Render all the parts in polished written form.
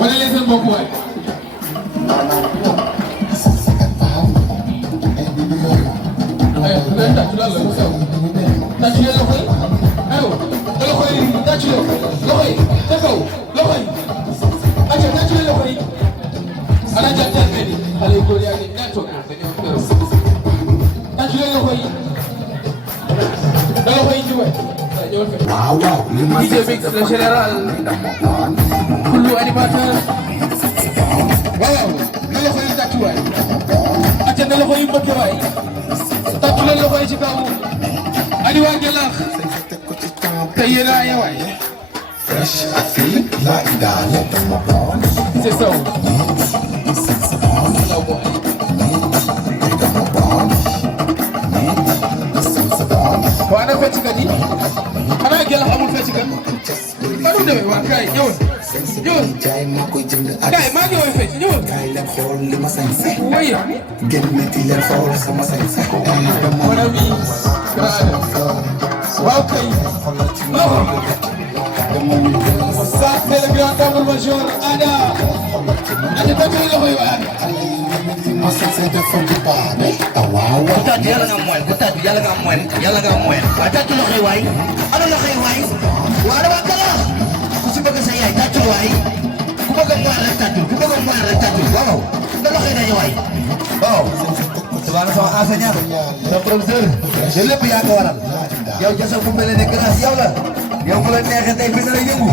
wane leen seen bopp waay. aywa tàcc lan la lu xew tàcc leen loxo yi aywa loxo yi tàcc leen loxo yi ca kaw loxo yi aywa tàcc leen loxo yi ana jàppal benn xale yu góor yaa ngi ñaatoo dañoo tàcc leen loxo yi da loxo yi jiwe waaw waaw DJ Mix le général kullu animateur waaw na loxo yi tàcc waay acca na loxo yi mbëkk waay tàcc leen loxo yi ci kaw ani waa Ngelax te yéen a yawaay fresh Afrique la idale c'est ça waaw ana fecc kat yi xanaa Ngelax amul fecc kat kanu demee waa kaay ñëwal ñëwal kaay maa ngi woy fecc ñëwal kaay leen xool li ma sañ sax woy gën metti leen xool sama sañ sax mon ami waaw kay loxo ça c'est le grand tambour major Ada aja tamit loxo yi waa ma sañ sañ dafa di baabe waaw ku tàcc yàlla nga moyen ku tàcc yàlla nga moyen yàlla nga moyen waaye tàcc loxo yi waay ana loxo yi waay waa dama kala ku si bëgg sa yaay tàcc waay ku bëgg a moyen rek tàcc ku bëgg a moyen rek tàcc waaw na loxo yi dañu waay waaw subhana sama enseignant sa professeur de lépp yaa ko waral yow jasal fu mel ne grâce yow la yow bu la neexee tey bi na yëngu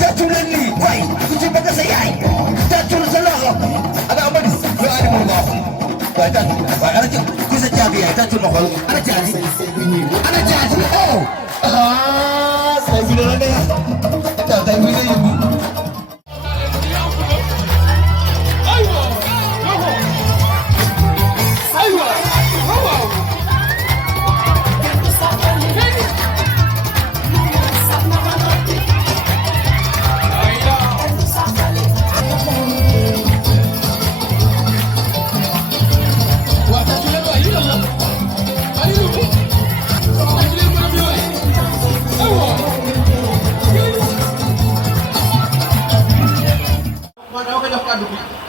tàccu leen nii waay ku si bëgg sa yaay tàccul sa loxo ana amadi lu ani mënu ko wax waaye tàcc waaye ana ci ku sa caabi yaay tàccul ma xool ana caabi ana caabi oh ah say bi la neex tey bi la yëngu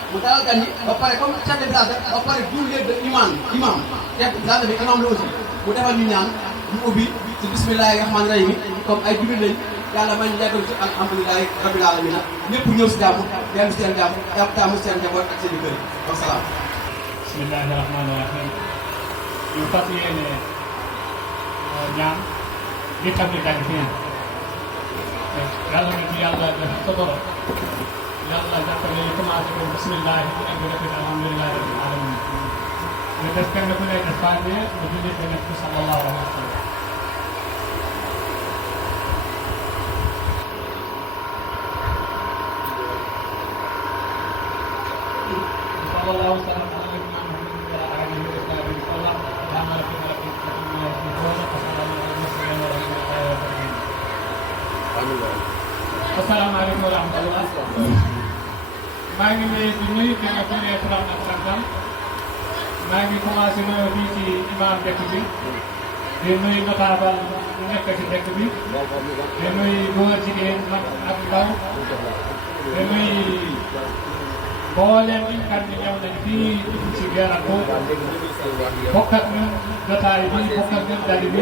mu dalal gan yi ba pare comme chef de village ba pare jullee de imam chef de village bi imam la aussi mu defal ñu ñaan ñu ubbi ci bismillahi rahmani rahim comme ay jullit lañ yàlla may ñu yàggal ci alhamdulilahi rabbil alamin ñëpp ñëw si jàmm dellu seen jàmm jàpp taamu seen njaboot ak seen i kër yi wasalaam. bismillahi rahmani rahim ñu fas yéene ñaan li xam ne daal fi yàlla na ci yàlla def sa borom yàlla jàppale ñu commencé ko bisimilah ñu egg rek alhamdulilah rabbil alamin ñu def kenn ku nekk Fatiha mu julli ko nekk sallallahu alayhi wa sallam sallallahu alayhi wa sallam ala nabiyyina Muhammad wa ala alihi wa sahbihi wa sallam subhana rabbika rabbil izzati amma yasifun wa salamun ala al-mursalin walhamdulillahi rabbil alamin asalaamaaleykum wa rahmatullah maa ngi leen di nuyu kenn ku ne turam ak santam maa ngi commencé nuyoo fii ci imam dëkk bi di nuyu notable bu nekk ci dëkk bi di nuyu góor jigéen mag ak ndaw di nuyu mboolem ñi nga xam ne ñëw nañ fii ci Guérato bokk ak ñun jotaay bi bokk ak ñun dali bi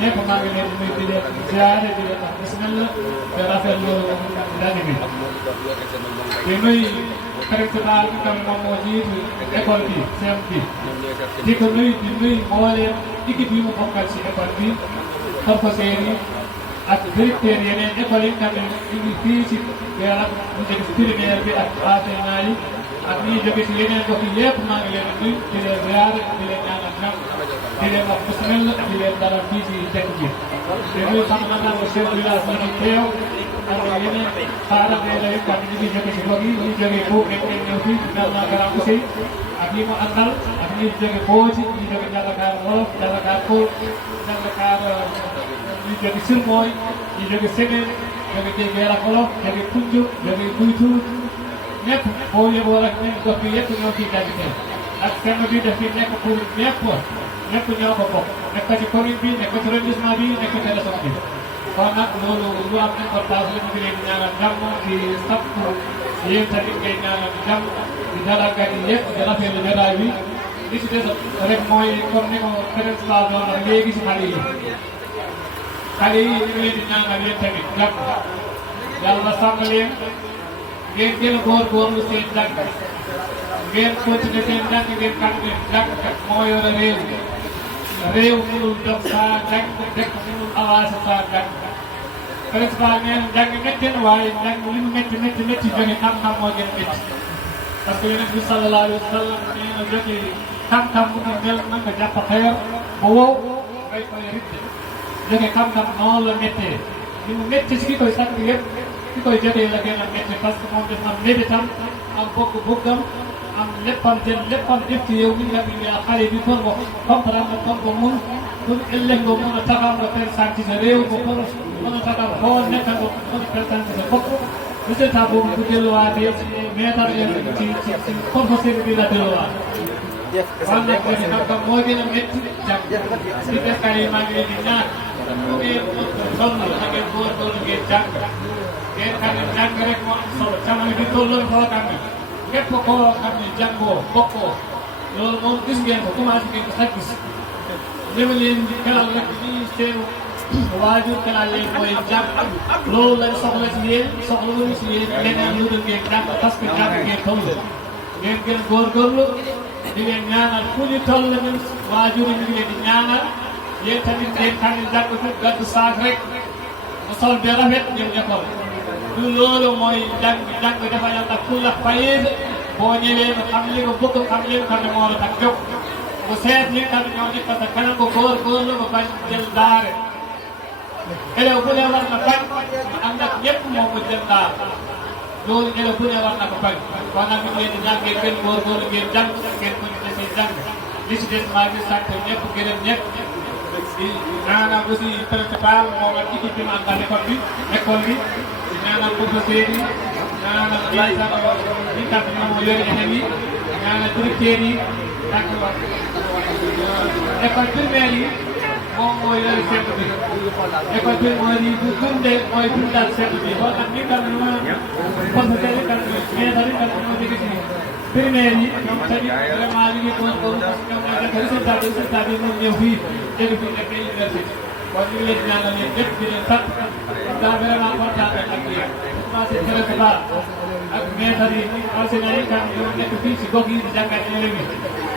ñëpp maa ngi leen di nuyu di leen ziare di leen wax bismillah te rafetlu dali bi di nuyu principal bi tam moom moo jiitu école bi CM bi di ko nuyu di nuyu mboolem équipe yi mu bokkal ci école bi professeurs yi ak directeur yeneen école yi nga xam ne ñu ngi fii ci Guérato mu nekk ci primaire bi ak enseignant yi ak ñi jóge ci yeneen gox yi yëpp maa ngi leen di nuyu di leen ziare di leen ñaanal jàmm di leen wax bismillah di leen dalal fii ci dëkk bi di nuyu sama naataango chef de village yi di teew ak yeneen parents d'élèves yi ñu ngi jóge ci gox yi ñu jógee foofu rek ngeen ñëw fii finalement Grand Ousseye ak ñi mu àndal ak ñi jóge Booti ñi jóge Dialakar Wolof Dialakar Kool Dialakar ñi jóge Sirmooy ñi jóge Sénégal jóge Jéegéer ak Wolof jóge Koundiou jóge Buytuur ñëpp boo yeboo rek ñun gox bi yëpp ñoo ciy jàngite ak thème bi daf fi nekk pour ñëpp ñoo ko bokk nekk ci commune bi nekk ci arrondissement bi nekk ci région bi kon nag loolu lu am importance la ñu ngi leen di ñaanal jàmm di sàpp yéen tamit ngay ñaanal jàmm di dalal gan yi yëpp di rafetlu jotaay bi li ci des rek mooy comme ni ko principal doon wax léegi si xale yi ñu ngi leen di ñaanal yéen tamit jàmm yàlla sàmm leen ngeen gën a góorgóorlu seen jàng ngeen continuer seen jàng ngeen xam ne jàng moo yore réew mënul dox saa jàng dëkk mënul avancé saa jàng principal nee na jàng métti na waaye jàng li mu métti joxe xam-xam moo gën a métti parce que yonent bi sallallahu alayhi wa sallam nee na joxe xam-xam bu ko mel na nga jàpp xeer ba wow ngay koy ritte joxe xam-xam noonu la méttee li mu métti si ki koy sàkk yëpp ki koy jotee la gën a métti parce que moom dafa am mébétam am bëggam am léppam def ci yow mi nga xam ne xale bi pour nga comprendre pour nga mun pour ëllëg nga mun a taxaw nga présenté sa réew nga pour mën a taxaw xool nekk nga mën a présenté sa bopp résultat boobu bu delluwaatee ci maître ci professeur bi la delluwaat kon nag dañu xam-xam moo gën a métti jàng si béykat yi maa ngi leen di ñaan bu ngeen sonn na ngeen góorgóorlu ngeen jàng ngeen xam ne jàng rek moo am solo jamono bi tolloon foo xam ne képp koo xam ne jàngoo bokkoo loolu moom gis ngeen ko commencé ngeen ko sax gis li ma leen di kelal rek lii seen waajur kelal leen mooy jàng loolu lañ soxla si yéen soxla lu si yéen leneen lu dul ngeen jàng parce que jàng ngeen toll ngeen gën góorgóorlu di leen ñaanal fu ñu toll ñun waajur yi ñu ngi leen di ñaanal yéen tamit ngeen xam ne jàng fi gàddu saak rek mu sol bi rafet ngeen école du loolu mooy jàng dafa yàlla fulla fayda boo ñëwee nga xam li nga bëgg xam li nga xam ne moo la tax jóg bu seet li nga xam ne ñoo nekk sa kanam ko góorgóorlu ba bañ jël daare élève bu ne war na bañ ànd ak ñëpp moo ko jël daare loolu élève bu ne war na ko bañ kon nag ñu leen di ñaan ngeen gën góorgóorlu ngeen jàng ngeen ko ñu desee jàng li ci des maa ngi sant ñëpp gërëm ñëpp di ñaanal aussi principal moom ak équipe bi mu àndal école bi di ñaanal professeur yi ñaanal ñi nga xam ne ñoom yore élèves yi ñaanal directeur yi ak école primaire yi moom mooy yore centre bi école primaire yi bu dundee mooy dundal centre bi kon nag ñi nga xam ne professeur yi kat maître yi kat ñoo nekk ci primaire yi ñoom tamit vraiment li ngi góorgóorlu parce que ñoom ñooy def résultat bi moom ñëw fii dégg fii nekk université kon ñu ngi leen di ñaanal leen ñëpp di leen sant daa vraiment kontaan ak yéen commencé très baax ak maître yi enseignants yi kan ñoo nekk fii si gox yi di jàngal élèves yi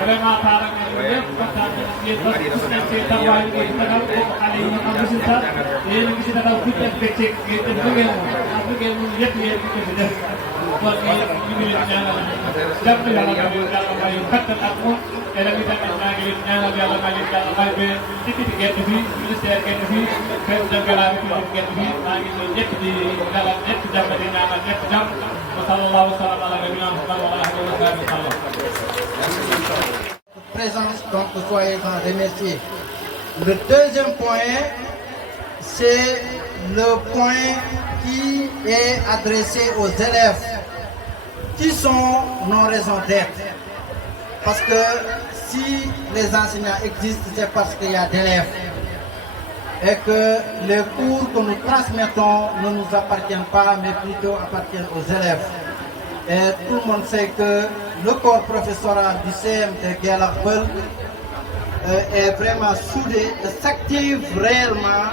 vraiment parents yi ñoom ñëpp kontaan nañ ci yéen parce que gis nañ seen taxawaay ngeen di taxaw bokk xale yi am résultat yéen a ngi si taxaw bu def bëccëg ngeen def liggéey moom ak liggéey moom yëpp yéen ñu ko def kon ñu ngi leen di ñaanal jàpp yàlla may kattan ak moom élèves yi tamit maa ngi leen di ñaanal yàlla may leen yàlla may ba député génn fii ministère génn fii président de la République génn fii maa ngi leen ñëpp di dalal ñëpp jàmm di ñaanal ñëpp jàmm wa sallallahu wa sallam ala nabiyina Muhammad wa ala alihi wa sahbihi wa sallam. Présence, donc soyez en remerciés. Le deuxième point, c'est le point qui est adressé aux élèves. Qui sont nos raisons d'être? Parce que si les enseignants existent, c'est parce qu'il y a d'élèves. Et que les cours que nous transmettons ne nous appartiennent pas, mais plutôt appartiennent aux élèves. Et tout le monde sait que le corps professoral du CM de Guelarbel est vraiment soudé et s'active réellement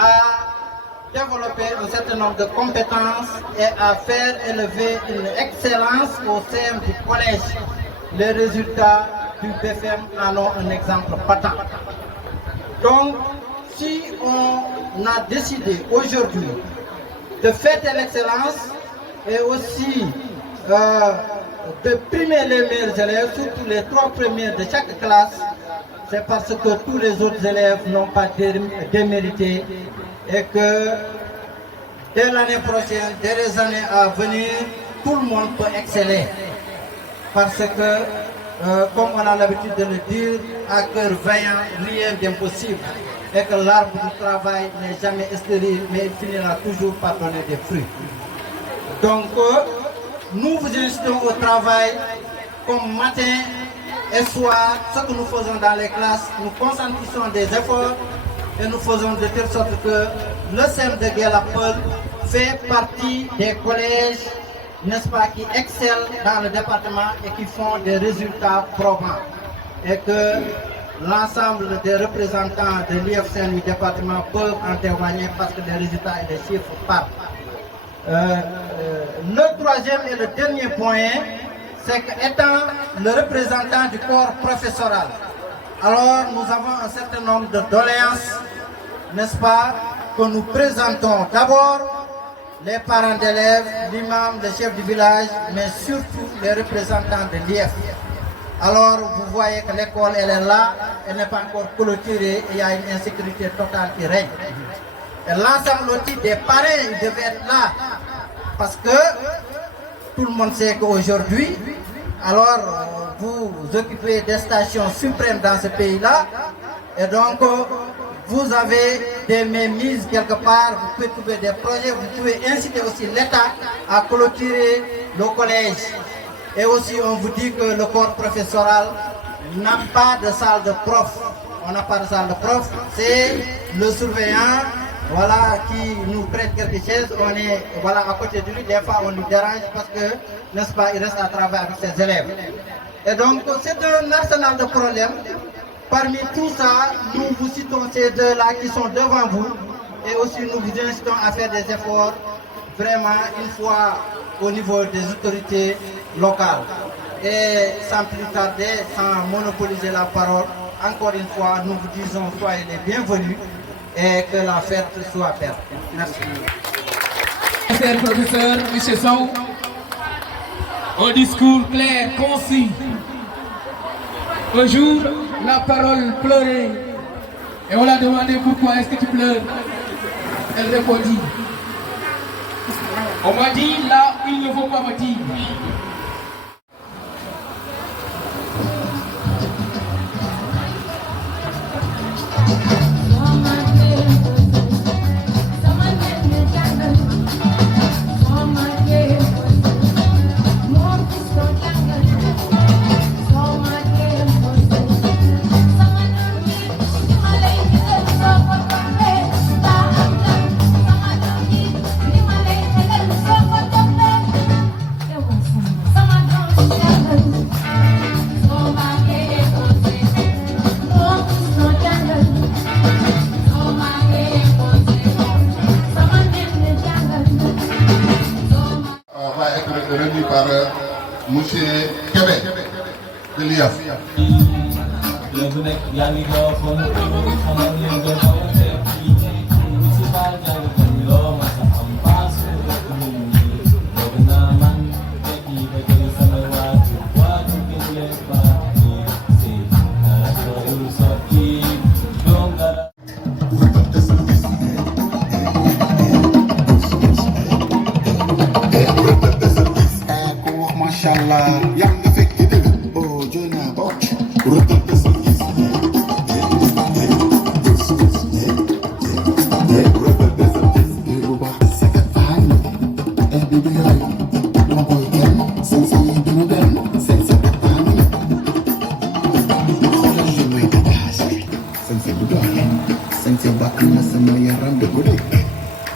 à développer un certain nombre de compétences et à faire élever une excellence au CM du collège. Les résultats du BFM en ont un exemple patent. Donc, si on a décidé aujourd'hui de fêter l'excellence et aussi de primer les meilleurs élèves, surtout les 3 premiers de chaque classe, c'est parce que tous les autres élèves n'ont pas démérité et que dès l'année prochaine, dès les années à venir, tout le monde peut exceller. Parce que, comme on a l'habitude de le dire, à cœur vaillant, rien d'impossible. Et que l'arbre du travail n'est jamais stérile, mais il finira toujours par donner des fruits. Donc, nous vous incitons au travail comme matin et soir, ce que nous faisons dans les classes, nous concentrons des efforts et nous faisons de telle sorte que le CEM de Guelarbel fait partie des collèges n'est-ce pas, qui excellent dans le département et qui font des résultats probants. Et que l'ensemble des représentants de l'IFCN du département peuvent en témoigner parce que les résultats et les chiffres parlent. Le troisième et le dernier point, c'est qu'étant le représentant du corps professoral, alors nous avons un certain nombre de doléances, n'est-ce pas, que nous présentons d'abord les parents d'élèves, l'imam, le chef du village, mais surtout les représentants de l'IF. Alors vous voyez que l'école elle est là, elle n'est pas encore clôturée et il y a une insécurité totale qui règne. Et l'ensemble aussi des parents ils devaient être là parce que tout le monde sait qu'aujourd'hui, alors vous occupez des stations suprêmes dans ce pays-là et donc vous avez des mémises quelque part, vous pouvez trouver des projets, vous pouvez inciter aussi l'État à clôturer le collège. Et aussi on vous dit que le corps professoral n'a pas de salle de prof. On n'a pas de salle de prof, c'est le surveillant voilà, qui nous prête quelque chose. On est voilà, à côté de lui, des fois on lui dérange parce que, n'est-ce pas, il reste à travailler avec ses élèves. Et donc c'est un arsenal de problèmes. Parmi tout ça, nous vous citons ces deux-là qui sont devant vous et aussi nous vous incitons à faire des efforts vraiment une fois au niveau des autorités locales. Et sans plus tarder, sans monopoliser la parole, encore une fois, nous vous disons soyez les bienvenus et que la fête soit belle. Merci. Cher professeur, M. Sow, un discours clair, concis. Un jour, la parole pleurait et on l'a demandé pourquoi est-ce que tu pleures. Elle répondit, on m'a dit là où il ne faut pas me dire. Remis par monsieur Québec de l'IAF. Mashallah, yang efek gitu, oh jona bot, rutin kesel gis, rutin kesel gis, berubah sekat faham, bibirai, maboyken, sensi binudem, sensi katan, khola jenoy kadas, sensi budak, sensi bakna sama yaram degode.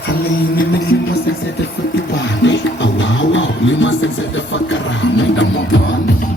Kali ini lima sensi terfutibane, awal lima sensi terfakarame, dan modern.